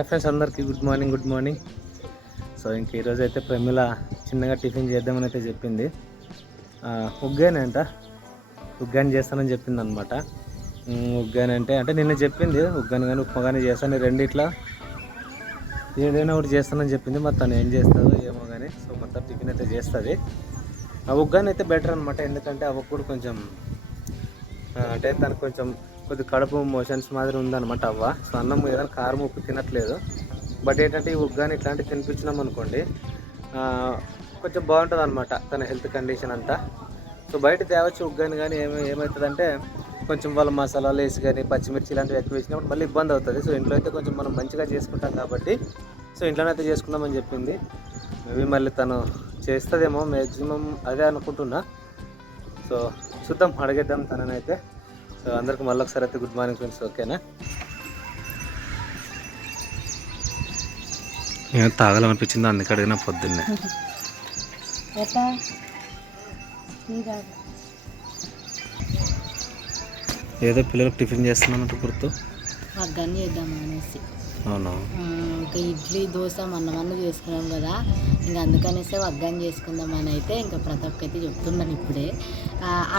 Hi friends, అందరికీ good morning. So ఇంక ఈరోజు అయితే ప్రమిళ చిన్నగా టిఫిన్ చేద్దామని అయితే చెప్పింది. ఉగ్గానంట, ఉగ్గాని చేస్తానని చెప్పింది అనమాట. ఉగ్గాని అంటే నిన్న చెప్పింది ఉగ్గాని కానీ ఉప్మా కానీ చేస్తాను, రెండిట్లా ఏదైనా ఒకటి చేస్తానని చెప్పింది. మరి తను ఏం చేస్తుందో ఏమో కానీ. సో మొత్తం టిఫిన్ అయితే చేస్తుంది. ఆ ఉగ్గాని అయితే బెటర్ అనమాట, ఎందుకంటే అవ్వకు కూడా కొంచెం అంటే తనకు కొద్ది కడుపు మోషన్స్ మాదిరి ఉందన్నమాట అవ్వ. సో అన్నం ఏదైనా కారం ఉప్పు తినట్లేదు. బట్ ఏంటంటే ఈ ఉగ్గాని ఇట్లాంటివి తినిపించినాం అనుకోండి, కొంచెం బాగుంటుంది అనమాట తన హెల్త్ కండిషన్ అంతా. సో బయట తేవచ్చు ఉగ్గాని, కానీ ఏమవుతుందంటే కొంచెం వాళ్ళ మసాలాలు వేసి కానీ పచ్చిమిర్చి ఇలాంటివి ఎక్కువ వేసినప్పుడు మళ్ళీ ఇబ్బంది అవుతుంది. సో ఇంట్లో అయితే కొంచెం మనం మంచిగా చేసుకుంటాం కాబట్టి సో ఇంట్లోనే అయితే చేసుకుందామని చెప్పింది. మేబీ మళ్ళీ తను చేస్తుందేమో, మ్యాక్సిమం అదే అనుకుంటున్నా. సో చూద్దాం, అడిగేద్దాం తననైతే. సో అందరికి మళ్ళీ ఒకసారి అయితే గుడ్ మార్నింగ్ ఫ్రెండ్స్, ఓకేనా? నేను తాగాలనిపించింది, అందుకే అడిగిన పొద్దున్నే. ఏదో పిల్లలకు టిఫిన్ చేస్తున్నానంటే గుర్తు వగ్గాని చేద్దాం అనేసి. అవునా? ఇంకా ఇడ్లీ దోశ మొన్న చేసుకున్నాం కదా, ఇంకా అందుకనేసి వగ్గాని చేసుకుందాం అని అయితే ఇంకా ప్రతాప్కి అయితే చెప్తున్నాను ఇప్పుడే.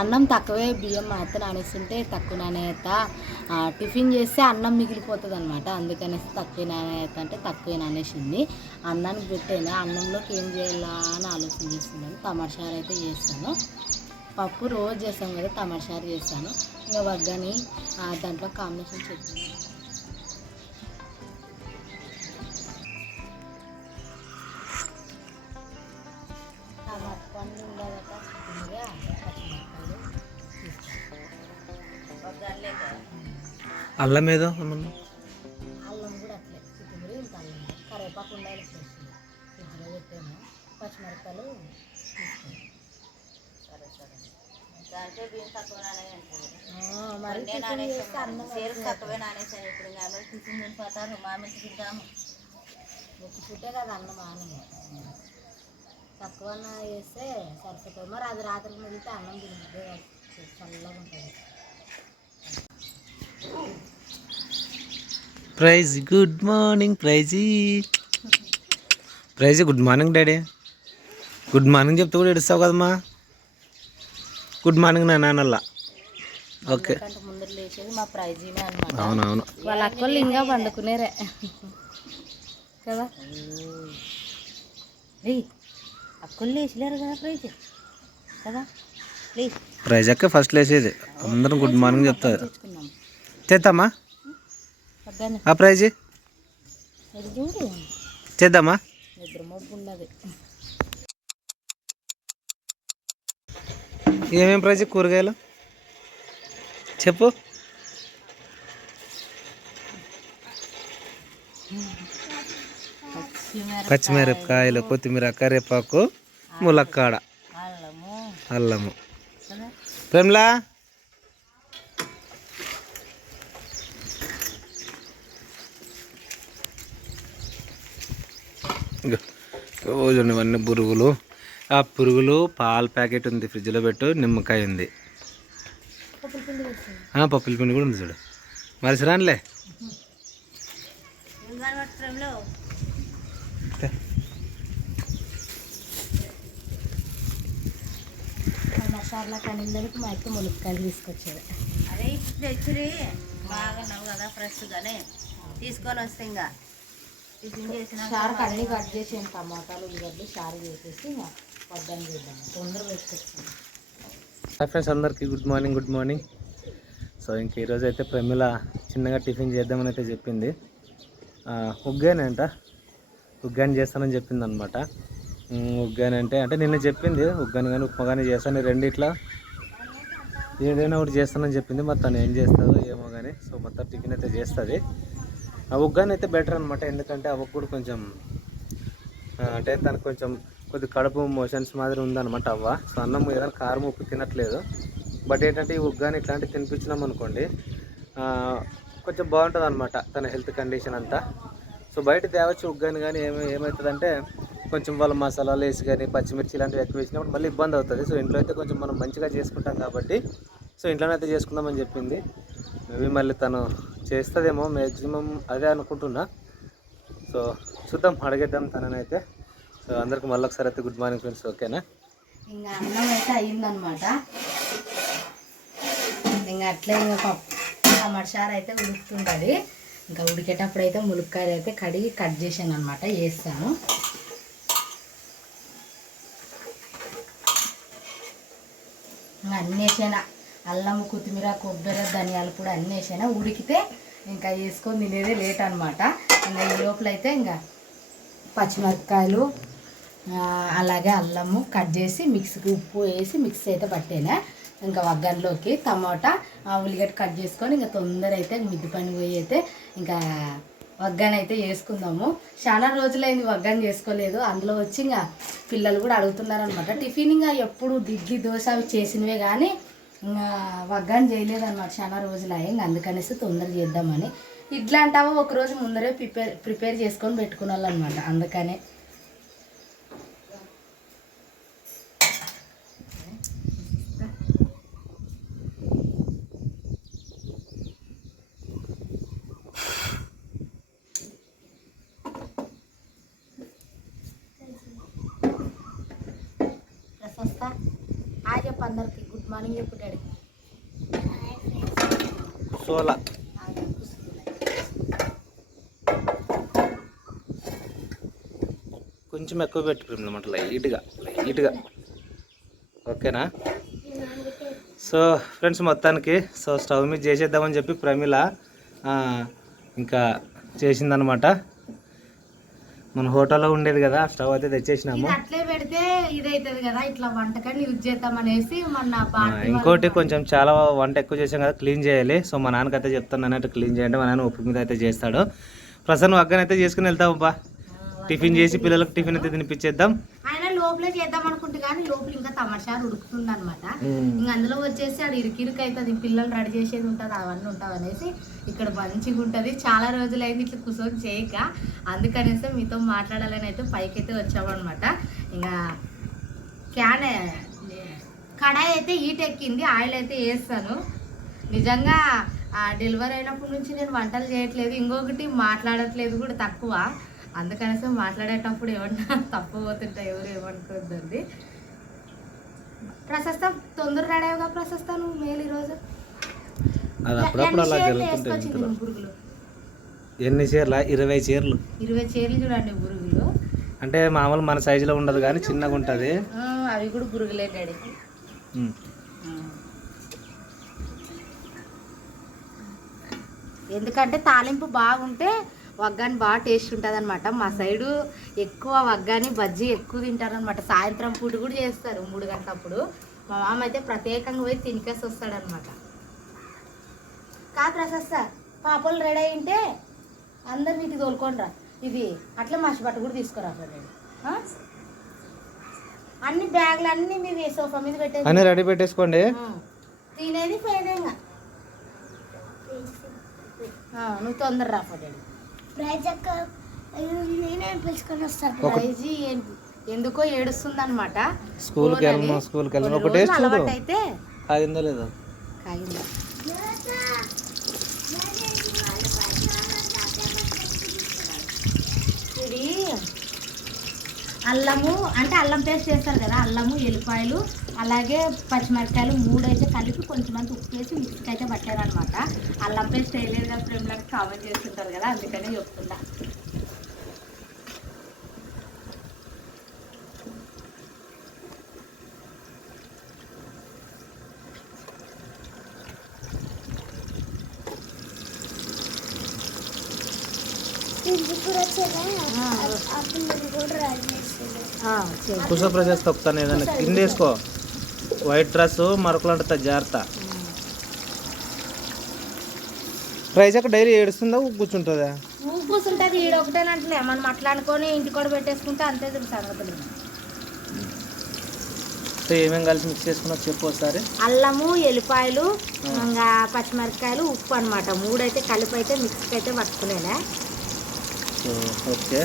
అన్నం తక్కువే, బియ్యం మాత్రం నానేస్తుంటే తక్కువ నాణ్యత, టిఫిన్ చేస్తే అన్నం మిగిలిపోతుంది అనమాట. అందుకనేసి తక్కువ నాణ్యత అంటే తక్కువ నానేసింది. అన్నానికి పెట్టేనా, అన్నంలోకి ఏం చేయాలా అని ఆలోచన చేస్తున్నాను. టమాటా చారు అయితే చేస్తాను. పప్పు రోజు చేస్తాం కదా, టమాటా చారు చేస్తాను. ఇంకా వగ్గాని దాంట్లో కాంబినేషన్ చెప్తాను. అల్లం ఏదో అల్లం కూడా అట్లే కొత్తిమీర, ఇంత అల్లం, కరివేపాకు ఉండాలి. ఫ్రిడ్జ్లో పెట్టాము. పచ్చిమిరపకాయలు దాంట్లో బియ్యం తక్కువ తక్కువే నానేసాను. ఇప్పుడు అందరూ టిఫిన్ తినిపోతారు, మామిడి తింటాము. ఒక పుట్టే కదా అన్నం ఆనము, తక్కువ వేస్తే సరిపోతుంది. మరి అది రాత్రికి మిగిలితే అన్నం తింటే చల్లగా ఉంటుంది. ప్రైజ్ గుడ్ మార్నింగ్, ప్రైజ్ good morning daddy. Good morning చెప్తే కూడా ఏడుస్తావు కదమ్మా. గుడ్ మార్నింగ్ నా నాన్నల్లా. ఓకే, ముందర లేచేది మా ప్రైజీనే అనమాట. అవునవును, వాళ్ళ అక్కలు ఇంకా పండుకునేరే కదా. అక్కలు లేచలేరు కదా ప్రైజ్ కదా. ప్రైజ్ అక్క ఫస్ట్ లేసేది, అందరం గుడ్ మార్నింగ్ చెప్తారు. చేద్దామా ఆ ప్రైజ్, చేద్దామా? నిద్ర మబ్బు ఉన్నది. ఏమేం ప్రైజ్ కూరగాయలు చెప్పు. పచ్చిమిరపకాయలు, కొత్తిమీర, కరివేపాకు, ములక్కాడ, అల్లము. ప్రేమ్లా రోజు ఇవన్నీ పురుగులు. ఆ పురుగులు పాల ప్యాకెట్ ఉంది, ఫ్రిడ్జ్లో పెట్టు. నిమ్మకాయ ఉంది, పప్పుల పిండి కూడా ఉంది చూడు. మరిసి రానిలే. మసాలా కందికి మా అయితే మునక్కాయలు తీసుకొచ్చేది. అదే ఇప్పుడు తెచ్చి బాగున్నావు కదా, ఫ్రెష్గానే తీసుకొని వస్తే ఇంకా టిఫిన్ చేసిన చారుకి అన్నీ కట్ చేసి టమాటాలు, ఉల్లిగడ్డలు చారు చేసేసి వడ్డాన్ని చేద్దాం, తొందరగా వేసుకొచ్చాను. హాయ్ ఫ్రెండ్స్, అందరికీ గుడ్ మార్నింగ్. సో ఇంక ఈరోజు అయితే ప్రమిళ చిన్నగా టిఫిన్ చేద్దామని అయితే చెప్పింది. ఉగ్గాని చేస్తానని చెప్పింది అనమాట. ఉగ్గాని అంటే నిన్న చెప్పింది ఉగ్గాని కానీ ఉప్మా కానీ చేస్తాను, రెండిట్లా ఏదైనా ఒకటి చేస్తానని చెప్పింది. మరి తను ఏం చేస్తుందో ఏమో కానీ. సో మొత్తం టిఫిన్ అయితే చేస్తుంది. ఆ ఉగ్గాని అయితే బెటర్ అనమాట, ఎందుకంటే అవ్వకు కూడా కొంచెం అంటే తనకు కొద్ది కడుపు మోషన్స్ మాదిరి ఉందన్నమాట అవ్వ. సో అన్నం ఏదైనా కారం ఉప్పు తినట్లేదు. బట్ ఏంటంటే ఈ ఉగ్గాని ఇట్లాంటివి తినిపించినాం అనుకోండి, కొంచెం బాగుంటుంది అనమాట తన హెల్త్ కండిషన్ అంతా. సో బయట తేవచ్చు ఉగ్గాని, కానీ ఏమవుతుందంటే కొంచెం వాళ్ళ మసాలాలు వేసి కానీ పచ్చిమిర్చి ఇలాంటివి ఎక్కువ వేసినప్పుడు మళ్ళీ ఇబ్బంది అవుతుంది. సో ఇంట్లో అయితే కొంచెం మనం మంచిగా చేసుకుంటాం కాబట్టి సో ఇంట్లోనే అయితే చేసుకుందామని చెప్పింది. మేబీ మళ్ళీ తను చేస్తుందేమో, మ్యాక్సిమం అదే అనుకుంటున్నా. సో చూద్దాం, అడిగేద్దాం తననైతే. సో అందరికి మళ్ళీ ఒకసారి అయితే గుడ్ మార్నింగ్ ఫ్రెండ్స్, ఓకేనా? ఇంకా అన్నం అయితే అయ్యిందనమాట. ఇంకా అట్లే ఇంకా పప్పు టమాటా చారు అయితే ఉడుకుతుంటుంది. ఇంకా ఉడికేటప్పుడు అయితే ములక్కాయలు అయితే కడిగి కట్ చేసాను అనమాట, వేస్తాను. ఇంకా అన్నీ వేసాను, అల్లం, కొత్తిమీర, కొబ్బరి, ధనియాల పొడి అన్నీ వేసాను. ఉడికితే ఇంకా వేసుకొని తినేదే లేట్ అనమాట. ఇంకా ఈ లోపల అయితే ఇంకా పచ్చిమిరపకాయలు అలాగే అల్లము కట్ చేసి మిక్సీకి ఉప్పు వేసి మిక్సీ అయితే పట్టాను. ఇంకా వగ్గన్లోకి టమాటా ఉల్లిగడ్డ కట్ చేసుకొని ఇంకా తొందర అయితే మిద్ది పని పోయి అయితే ఇంకా వగ్గన్ అయితే చేసుకుందాము. చాలా రోజులైంది వగ్గన్ చేసుకోలేదు. అందులో వచ్చి ఇంకా పిల్లలు కూడా అడుగుతున్నారనమాట. టిఫిన్ ఇంకా ఎప్పుడు ఇడ్లీ దోశ అవి చేసినవే కానీ ఇంకా వగ్గన్ చేయలేదన్నమాట, చాలా రోజులయ్యి. ఇంకా అందుకనేసి తొందర చేద్దామని. ఇడ్లా అంటావో ఒకరోజు ముందరే ప్రిపేర్ చేసుకొని పెట్టుకునే అనమాట, అందుకనే. వస్తా చెప్పు అందరికి, గుడ్ మార్నింగ్ చెప్పు డాడీ. సోలా కొంచెం ఎక్కువ పెట్టుకున్నాం అన్నమాట, లైట్గా, ఓకేనా? సో ఫ్రెండ్స్ మొత్తానికి స్టవ్ మీద చేసేద్దామని చెప్పి ప్రమిళ ఇంకా చేసిందనమాట. మన హోటల్లో ఉండేది కదా స్టవ్ అయితే తెచ్చేసినాము. అట్లే పెడితే ఇదైతుంది కదా, ఇట్లా వంటకాన్ని యూజ్ చేద్దాం అనేసి ఇంకోటి కొంచెం చాలా వంట ఎక్కువ చేసాం కదా, క్లీన్ చేయాలి. సో మా నాన్నకైతే చెప్తాను అన్నట్టు క్లీన్ చేయండి, మా నాన్న ఉప్పు మీద అయితే చేస్తాడు. ప్రసన్న వగ్గనైతే చేసుకుని వెళ్తాం బా, టిఫిన్ చేసి పిల్లలకు టిఫిన్ అయితే తినిపించేద్దాం. ఆయన లోపలే చేద్దాం అనుకుంటే కానీ లోపల ఇంకా తమాషాలు ఉడుకుతుంది అనమాట. ఇంకా అందులో వచ్చేసి అది ఇరుకిరుకు అవుతుంది, పిల్లలు రెడీ చేసేది ఉంటుంది, అవన్నీ ఉంటావు అనేసి ఇక్కడ మంచిగా ఉంటుంది. చాలా రోజులైంది ఇట్లా కూర్చొని చేయక, అందుకనేసి మీతో మాట్లాడాలని అయితే పైకి అయితే వచ్చామన్నమాట. ఇంకా కడాయి అయితే హీట్ ఎక్కింది, ఆయిల్ అయితే వేస్తాను. నిజంగా డెలివరీ అయినప్పటి నుంచి నేను వంటలు చేయట్లేదు, ఇంకొకటి మాట్లాడట్లేదు కూడా తక్కువ. అందుకనేసి మాట్లాడేటప్పుడు ఏమన్నా తప్పు పోతుంటాయి, ఎవరు ఏమనుకోద్దండి. ప్రశస్త తొందర రెడీగా ప్రశస్త నువ్వు మేలు ఈరోజు పురుగులు ఎన్ని చీరల? 20 చీరలు. 20 చీరలు చూడండి పురుగులు. అంటే మామూలు మన సైజులో ఉండదు కానీ చిన్నగా ఉంటుంది. అవి కూడా పురుగులే డాడీ. ఎందుకంటే తాలింపు బాగుంటే వగ్గాని బాగా టేస్ట్ ఉంటుంది అనమాట. మా సైడు ఎక్కువ వగ్గాని బజ్జీ ఎక్కువ తింటారనమాట. సాయంత్రం పూట కూడా చేస్తారు 3 గంటలప్పుడు. మా మామ అయితే ప్రత్యేకంగా పోయి తినికేసి వస్తాడనమాట. కాదు ప్రశస్త పాపలు రెడీ అయింటే అందరు నీటి తోలుకోండిరా. ఇది అట్లా మసిబట్ట కూడా తీసుకురా అన్ని బ్యాగులు అన్నీ మీరు సోఫా మీద పెట్టేసి అన్నీ రెడీ పెట్టేసుకోండి. తినేది పోయేదేగా, నువ్వు తొందర రాఫడాడు. ఎందుకో ఏడుస్తుంది అనమాట. స్కూల్కి వెళ్ళను ఒక టేస్ట్ చూడు అయితే కాగిందో లేదో. కాగిందా? ఇది అల్లము అంటే అల్లం పేస్ట్ చేస్తారు కదా, అల్లము, ఎల్లిపాయలు అలాగే పచ్చిమిరపకాయలు 3 అయితే కలిపి కొంచెం అంత ఉప్పు వేసి మిక్సీకి అయితే పట్టారనమాట. అల్లం పేస్ట్ వేయలేదు కదా, ఫ్రెండ్లకు కామెంట్ చేస్తుంటారు కదా, అందుకనే చెప్తున్నా. కుస ప్రజెస్ తొక్కుతాను ఏదన్నా కింద వేసుకో. వైట్ డ్రెస్ మరొకలు అంటుంది, జాగ్రత్త. ప్రైజ్ అక్కడ డైలీ ఏడుస్తుందా కూర్చుంటుందా? కూర్చుంటుంది ఈడొకటేనంటలే, మనం అట్లా అనుకొని ఇంటి కూడా పెట్టేసుకుంటే అంతే సంగతులు. ఏమేమి కలిసి మిక్స్ చేసుకున్నా చెప్పు ఒకసారి. అల్లము, ఎల్లిపాయలు, ఇంకా పచ్చిమిరపకాయలు, ఉప్పు అనమాట. 3 అయితే కలిపి అయితే మిక్సీకి అయితే పట్టుకునేలా. ఓకే,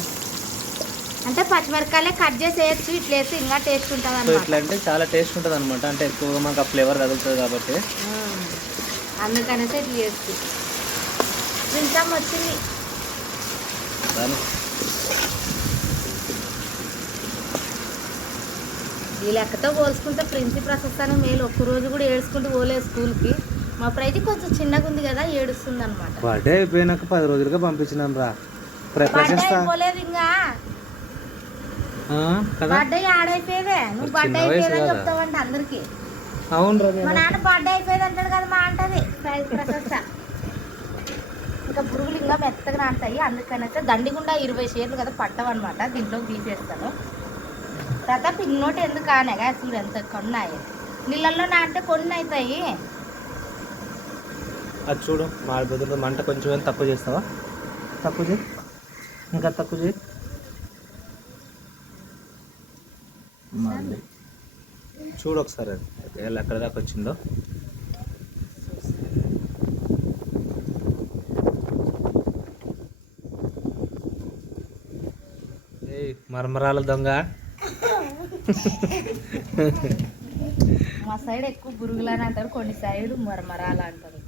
అంటే పచ్చిమిరపకాయలే కట్ చేసి వేయచ్చు, ఇట్లా వేస్తే ఇంకా టేస్ట్ ఉంటుంది అనమాట. ఇట్లా అంటే చాలా టేస్ట్ ఉంటుంది అనమాట, అంటే ఎక్కువగా మనకు ఆ ఫ్లేవర్ తగులుతుంది కాబట్టి అందుకనేసి ఇట్లా చేస్తుంది. కొంచెం వచ్చింది ఈ లెక్కతో పోల్చుకుంటే ప్రిన్సి ప్రశస్తానే మేలు, ఒక్కరోజు కూడా ఏడుచుకుంటూ పోలేదు స్కూల్కి. మా ప్రైజ్ కొంచెం చిన్నగా ఉంది కదా, ఏడుస్తుంది అనమాట. బర్త్డే అయిపోయినాక 10 రోజులుగా పంపించినాం రా. బర్త్డే అయిపోలేదు ఇంకా, కదా బర్త్డే ఆడైపోయేదే. నువ్వు బర్త్డే అయిపోయేదని చెప్తావంటే అందరికి. అవును రా. మా నాన్న బర్త్డే అయిపోయేది అంటాడు కదా మా అంటది ప్రైజ్ ప్రశస్త. ఇంకా పురుగులు ఇంకా మెత్తగా నాటుతాయి, అందుకనైతే దండిగుండా 20 షేర్లు కదా పట్టవన్నమాట, దీంట్లోకి తీసేస్తాను. ప్రతాప్ ఇన్నోటి ఎందుకు ఆనేగా చూడు ఎంత కొన్నాయి, నీళ్ళల్లో నాటితే కొన్ని అవుతాయి. అది చూడు మా బదులు మంట కొంచెం తక్కువ చేస్తావా? తక్కువ చేయి, ఇంకా తక్కువ చేయి. చూడు ఒకసారి అది ఎక్కడ దాకా వచ్చిందో. మరమరాల దొంగ. మా సైడ్ ఎక్కువ బురుగులు అని అంటారు, కొన్ని సైడ్ మరమరాలు అంటారు.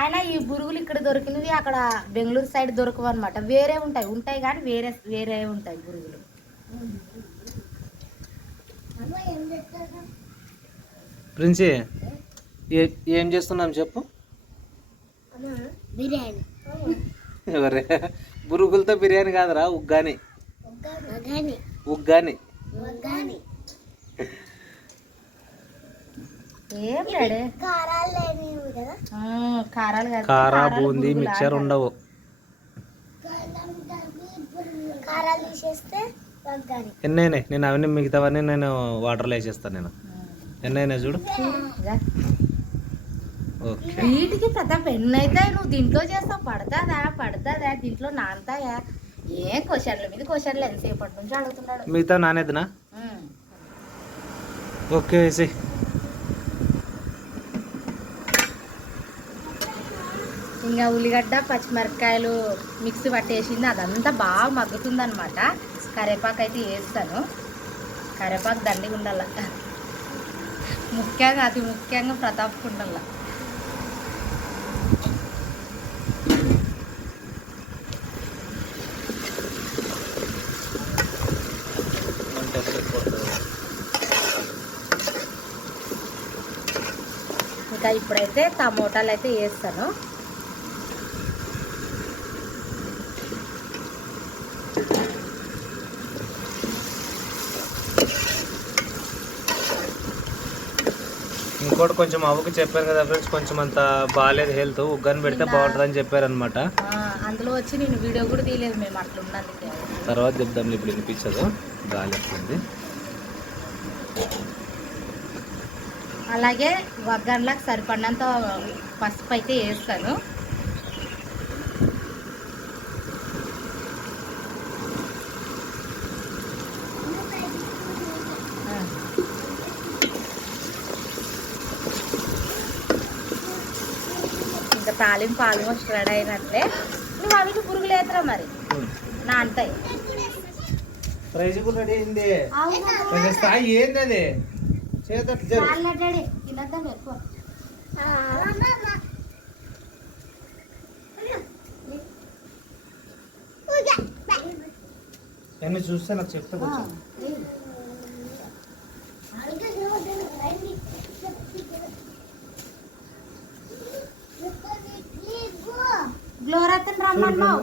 అయినా ఈ బురుగులు ఇక్కడ దొరికినవి అక్కడ బెంగళూరు సైడ్ దొరకవు అనమాట, వేరే ఉంటాయి కానీ వేరే వేరే ఉంటాయి బురుగులు. ప్రిన్సి ఏం చేస్తున్నాం చెప్పు? బిర్యానీ. ఎవరే బురుగులతో బిర్యానీ కాదురా, ఉగ్గాని. ఉగ్గాని ఏం డాడీ? కారాలు కాదు, కారా బూందీ మిక్చర్ ఉండవు. ఎన్నైనాయి? నేను అవన్నీ మిగతావన్నీ నేను వాటర్లో వేసేస్తాను. నేను ఎన్నైనా చూడు. ఓకే, వీటికి ప్రతాప్ ఎన్నైతే నువ్వు దీంట్లో చేస్తావు, పడుతుందా దీంట్లో నానతాయా? ఏ క్వశ్చన్ల మీద క్వశ్చన్లు ఎంతసేపటి నుంచి అడుగుతున్నాడు. మిగతా నానేదినా? ఓకే వేసి. ఇంకా ఉల్లిగడ్డ పచ్చిమిరపకాయలు మిక్సీ పట్టేసింది, అదంతా బాగా మగ్గుతుందనమాట. కరివేపాకు అయితే వేస్తాను, కరివేపాకు దండిగా ఉండాల, ముఖ్యంగా అతి ముఖ్యంగా ప్రతాప్కు ఉండాల. ఇంకా ఇప్పుడైతే టమోటాలు అయితే వేస్తాను. ఇంకోటి కొంచెం అవ్వకు చెప్పాను కదా ఫ్రెండ్స్, కొంచెం అంత బాగాలేదు హెల్త్, ఉగ్గాని పెడితే బాగుంటుంది అని చెప్పారనమాట. అందులో వచ్చి నేను వీడియో కూడా తీయలేదు మేము అట్లా ఉన్నందుకే. తర్వాత చెప్దాం, ఇప్పుడు వినిపించదు, గాలి వస్తుంది. అలాగే వగ్గన్లకు సరిపడినంత పసుపు అయితే వేస్తాను. ఇంకా తాలింపు ఆల్మోస్ట్ రెడీ అయినట్లే. నువ్వు అవి పురుగులు వేస్తారా మరి నా అంటాయి. ప్రైజ్ కూడా రెడీ అయింది. స్థాయి ఏంది అది? తినద్దాం ఎక్కువ. ఎన్ని చూస్తే నాకు చెప్తే కొంచెం. గ్లోరతన్ రమ్మన్నావు.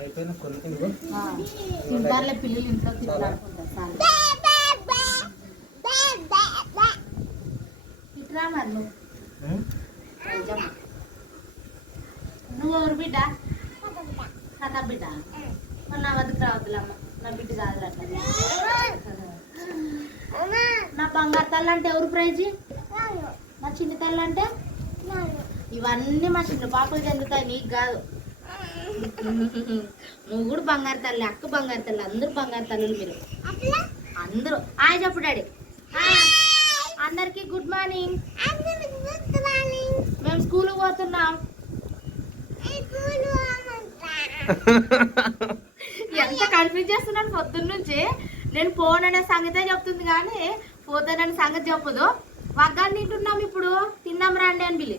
అయిపోయిన కొన్ని తింటారులే పిల్లలు, ఇంట్లో తిన్నాడుకుంటారు. ఇట్రా మరి నువ్వు ఎవరు బిడ్డ? నా బిడ్డ. మరి నా వద్దకు రావద్దులమ్మ, నా బిడ్డ కాదు అట్లా. నా బంగారు తల్లి అంటే ఎవరు ప్రైజ్? నా చిన్న తల్లి అంటే ఇవన్నీ మా చిన్న పాపలు చెందుతాయి, నీకు కాదు. నువ్వు కూడా బంగారు తల్లి, అక్క బంగారు తల్లి, అందరూ బంగారు తల్లులు మీరు అందరూ. హాయ్ చెప్పు డాడీ. అందరికి గుడ్ మార్నింగ్. మేము స్కూల్కి పోతున్నాం. ఎంత కన్ఫ్యూజ్ చేస్తున్నాను పొద్దున్న నుంచి. నేను పోననే సంగతే చెప్తుంది కానీ పోతానని సంగతి చెప్పదు. వగ్గాన్ని తింటున్నాం ఇప్పుడు, తిందాం రండి అని పిలి.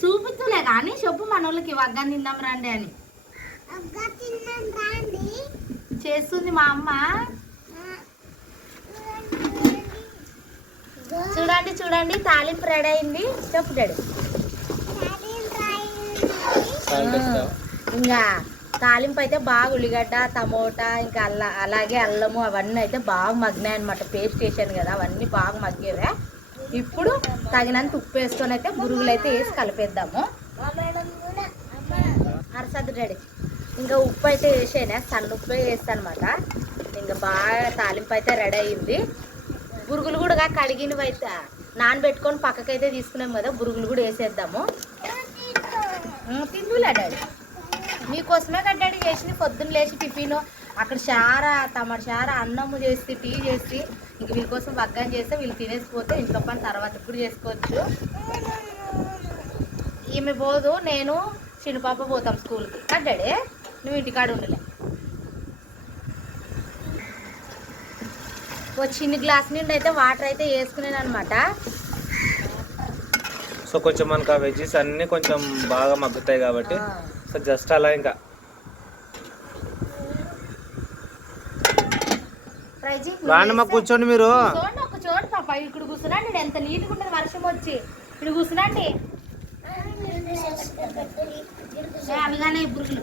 చూపిస్తులే కానీ చెప్పు మన వాళ్ళకి వగ్గం తిందాం రండి అని చేస్తుంది మా అమ్మ. చూడండి చూడండి తాలింపు రెడీ అయింది. చెప్పు డాడీ. ఇంకా తాలింపు అయితే బాగా ఉల్లిగడ్డ టమోటా ఇంకా అలాగే అల్లము అవన్నీ అయితే బాగా మగ్గినాయి అనమాట. పేస్ట్ వేసాను కదా అవన్నీ బాగా మగ్గేవే. ఇప్పుడు తగినంత ఉప్పు వేసుకొని అయితే బురుగులు అయితే వేసి కలిపేద్దాము. అరసద్దు డాడీ. ఇంకా ఉప్పు అయితే వేసేనా సన్న ఉప్పు వేస్తాను అనమాట. ఇంకా బాగా తాలింపు అయితే రెడీ అయింది. బురుగులు కూడా కడిగినవి అయితే నానబెట్టుకొని పక్కకైతే తీసుకున్నాం కదా, బురుగులు కూడా వేసేద్దాము. తిందులే డాడీ మీకోసమే కదా డాడీ చేసింది. పొద్దున్న లేచి టిఫిన్ అక్కడ టమాటా చార అన్నము చేసి టీ చేసి ఇంక వీళ్ళ కోసం వగ్గం చేస్తే వీళ్ళు తినేసిపోతే ఇంట్లో పని తర్వాత ఇప్పుడు చేసుకోవచ్చు. ఈమె పోదు, నేను చిన్న పాప పోతాం స్కూల్కి కదా డాడీ. నువ్వు ఇంటికాడ ఉండలే. ఓ చిన్న గ్లాస్ నుండి అయితే వాటర్ అయితే వేసుకున్నాను అనమాట. సో కొంచెం మనకు ఆ వెజ్జెస్ అన్నీ కొంచెం బాగా మగ్గుతాయి కాబట్టి సో జస్ట్ అలా ఇంకా రాండమ్మా కూర్చోండి మీరు. ఒక చోటు పాప ఇక్కడ కూర్చున్నాండి. నేను ఎంత నీట్గా ఉంటుంది వర్షం వచ్చి ఇక్కడ కూర్చున్నాండి. అవిగానే బురుగులు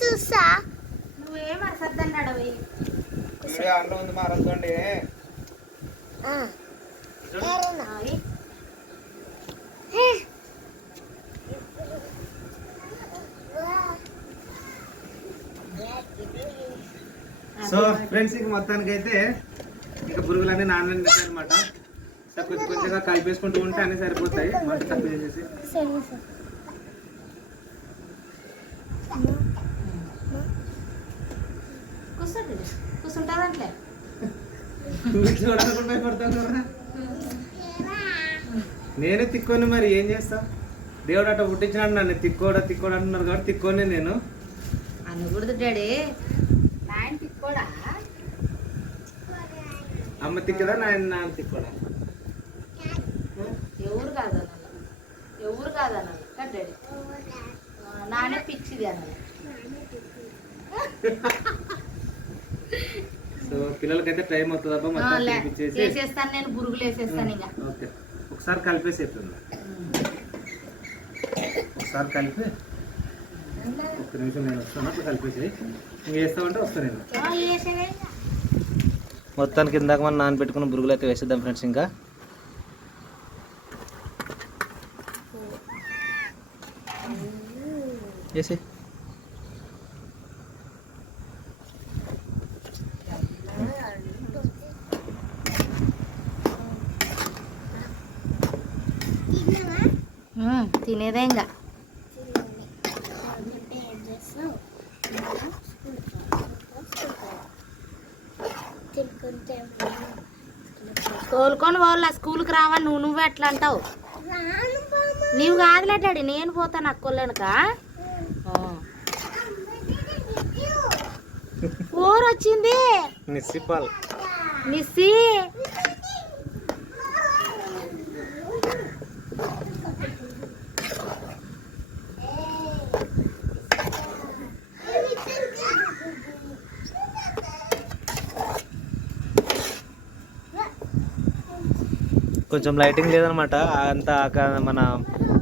చూస్తా. నువ్వేం అరసద్దన్నాడు మారండి. సో ఫ్రెండ్స్ ఇక మొత్తానికి అయితే ఇక పురుగులన్నీ నానబెట్టాయి అనమాట. సో కొంచెం కొంచెంగా కలిపేసుకుంటూ ఉంటే అన్నీ సరిపోతాయి. మొత్తం తక్కువ చేసేసి కూర్చుంటుందంటే నేనే తిక్కోని మరి ఏం చేస్తా. దేవుడు అట్లా పుట్టించినాడు నన్ను తిక్కోడా అంటున్నారు కాబట్టి తిక్కోనే నేను అనకూడదు డాడీ. నాయన తిక్కోడా అమ్మ తిక్కదా నాన్న తిక్కోడా ఎవరు కాదన్న కదా డాడీ. నానే పిచ్చిది అన్నది. సో పిల్లలకైతే టైం అవుతుంది అబ్బా మొత్తం వేసేస్తాను నేను బురుగులు వేసేస్తాను. ఇంకా ఓకే ఒకసారి కలిపేసి ఒకసారి కలిపి ఒక్క నిమిషం నేను వస్తాను. అప్పుడు కలిపేసి ఇంక వేస్తామంటే వస్తాను నేను. మొత్తానికి ఇందాక మనం నానబెట్టుకున్న బురుగులు అయితే వేసేద్దాం ఫ్రెండ్స్. ఇంకా వేసి తినేదే ఇంకా తోలుకొని వాళ్ళ స్కూల్కి రావని నువ్వే ఎట్లా అంటావు. నీవు కాదులే డాడీ నేను పోతాను అక్కోలేనుక. ఫోర్ వచ్చింది నిస్సి. కొంచెం లైటింగ్ లేదనమాట. అంతా మన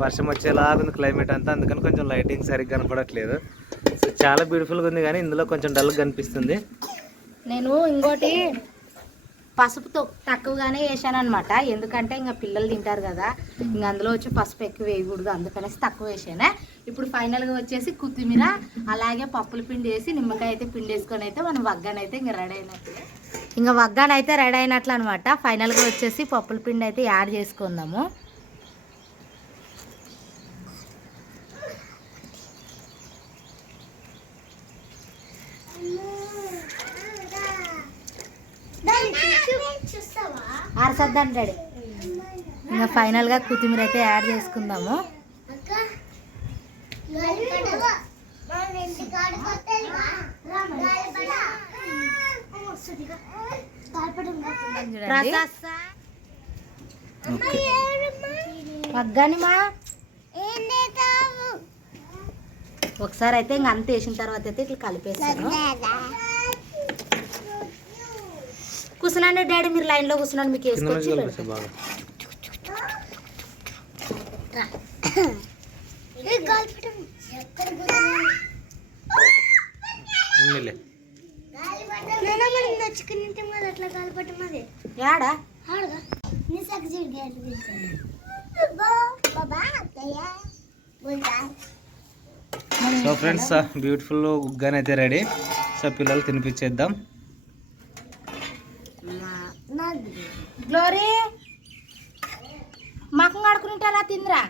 వర్షం వచ్చేలాగా ఉంది క్లైమేట్ అంతా, అందుకని కొంచెం లైటింగ్ సరిగ్గా కనపడట్లేదు. సో చాలా బ్యూటిఫుల్గా ఉంది కానీ ఇందులో కొంచెం డల్గా కనిపిస్తుంది. నేను ఇంకోటి పసుపుతో తక్కువగానే వేసాను అనమాట. ఎందుకంటే ఇంకా పిల్లలు తింటారు కదా, ఇంకా అందులో వచ్చి పసుపు ఎక్కువ వేయకూడదు అందుకనేసి తక్కువ వేసాను. ఇప్పుడు ఫైనల్గా వచ్చేసి కొత్తిమీర అలాగే పప్పుల పిండి వేసి నిమ్మకాయ అయితే పిండి వేసుకొని అయితే మనం వగ్గానైతే ఇంకా రెడీ అయినట్లే. ఇంకా వగ్గానైతే రెడీ అయినట్లు అనమాట. ఫైనల్గా వచ్చేసి పప్పుల పిండి అయితే యాడ్ చేసుకుందాము. అరసద్దంటాడు. ఇంకా ఫైనల్గా కొత్తిమీర అయితే యాడ్ చేసుకుందాము. ఓకే వగ్గాని మా ఒకసారి అయితే ఇంక అంత వేసిన తర్వాత అయితే ఇట్లా కలిపేస్తాను. కూర్చున్నాండి డాడీ, మీరు లైన్లో కూర్చున్నాను, మీకు వేసుకొచ్చి పెడతాను. బాగా ఉన్నిలే. యాడా సో ఫ్రెండ్స్ బ్యూటిఫుల్ ఉగ్గాని అయితే రెడీ. సో పిల్లలు తినిపించేద్దాం. గ్లోరీ మకం ఆడుకుంటారా, తిందిరా.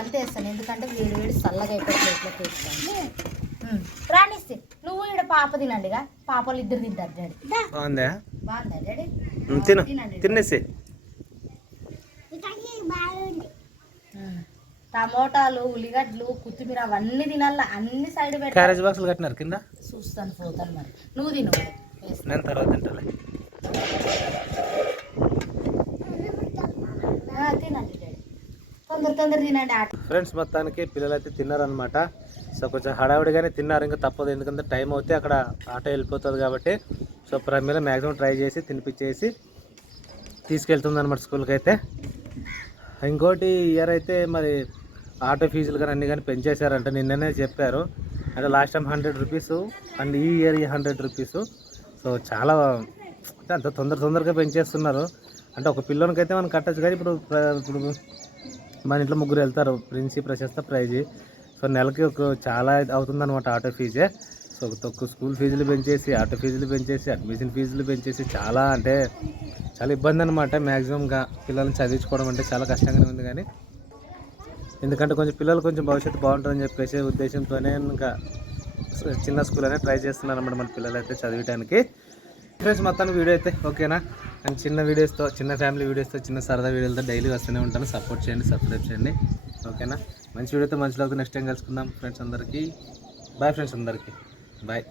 అంతే వేస్తాను, ఎందుకంటే వేడి వేడి చల్లగా అయిపోయి ప్లేట్లోకి వేస్తాను. రానిస్తే నువ్వు ఇక్కడ పాప తినండిగా, పాపలు ఇద్దరు తింటారు డాడీ. బాగుందా? బాగుందా డాడీ? తిను, తినండి. తినేసి. టమోటాలు, ఉల్లిగడ్డలు, కొత్తిమీర అవన్నీ తినాలా, అన్ని సైడ్ పెట్టి క్యారేజ్ బాక్సులు కట్టినారు కింద. చూస్తాను, పోతాను. మరి నువ్వు తిను, నేను తర్వాత తింటాలే. తినండి డాడీ, తొందర తినండి. ఆట ఫ్రెండ్స్ మొత్తానికి పిల్లలు అయితే తిన్నారనమాట. సో కొంచెం హడావిడిగానే తిన్నారు, ఇంకా తప్పదు, ఎందుకంటే టైం అవుతే అక్కడ ఆటో వెళ్ళిపోతుంది కాబట్టి. సో ప్రమీల మ్యాక్సిమం ట్రై చేసి తినిపించేసి తీసుకెళ్తుంది అనమాట స్కూల్కి అయితే. ఇంకోటి ఇయర్ అయితే మరి ఆటో ఫీజులు కానీ అన్నీ కానీ పెంచేశారంట, నిన్ననే చెప్పారు. అంటే లాస్ట్ టైం 100 రూపీస్ అండ్ ఈ ఇయర్ 100 రూపీస్. సో చాలా అంటే అంత తొందరగా పెంచేస్తున్నారు. అంటే ఒక పిల్లోనికైతే మనం కట్టచ్చు, కానీ ఇప్పుడు మన ఇంట్లో ముగ్గురు వెళ్తారు, ప్రిన్సీ, ప్రశస్త, ప్రైజీ. సో నెలకి చాలా అవుతుందన్నమాట ఆటో ఫీజే. సో తక్కువ స్కూల్ ఫీజులు పెంచేసి, ఆటో ఫీజులు పెంచేసి, అడ్మిషన్ ఫీజులు పెంచేసి చాలా అంటే చాలా ఇబ్బంది అనమాట. మ్యాక్సిమంగా పిల్లల్ని చదివించుకోవడం అంటే చాలా కష్టంగానే ఉంది, కానీ ఎందుకంటే కొంచెం పిల్లలు కొంచెం భవిష్యత్తు బాగుంటుందని చెప్పేసి ఉద్దేశంతోనే ఇంకా చిన్న స్కూల్ అనే ట్రై చేస్తున్నారు అన్నమాట మన పిల్లలు అయితే చదివడానికి. ఫ్రెండ్స్ మొత్తానికి వీడియో అయితే ఓకేనా. అండ్ చిన్న వీడియోస్తో, చిన్న ఫ్యామిలీ వీడియోస్తో, చిన్న సరదా వీడియోలతో డైలీ వస్తూనే ఉంటాను. సపోర్ట్ చేయండి, సబ్స్క్రైబ్ చేయండి, ఓకేనా. మంచి వీడియోతో మంచి లాగా నెక్స్ట్ టైం కలుసుకుందాం ఫ్రెండ్స్ అందరికీ. బాయ్ ఫ్రెండ్స్ అందరికీ, బాయ్.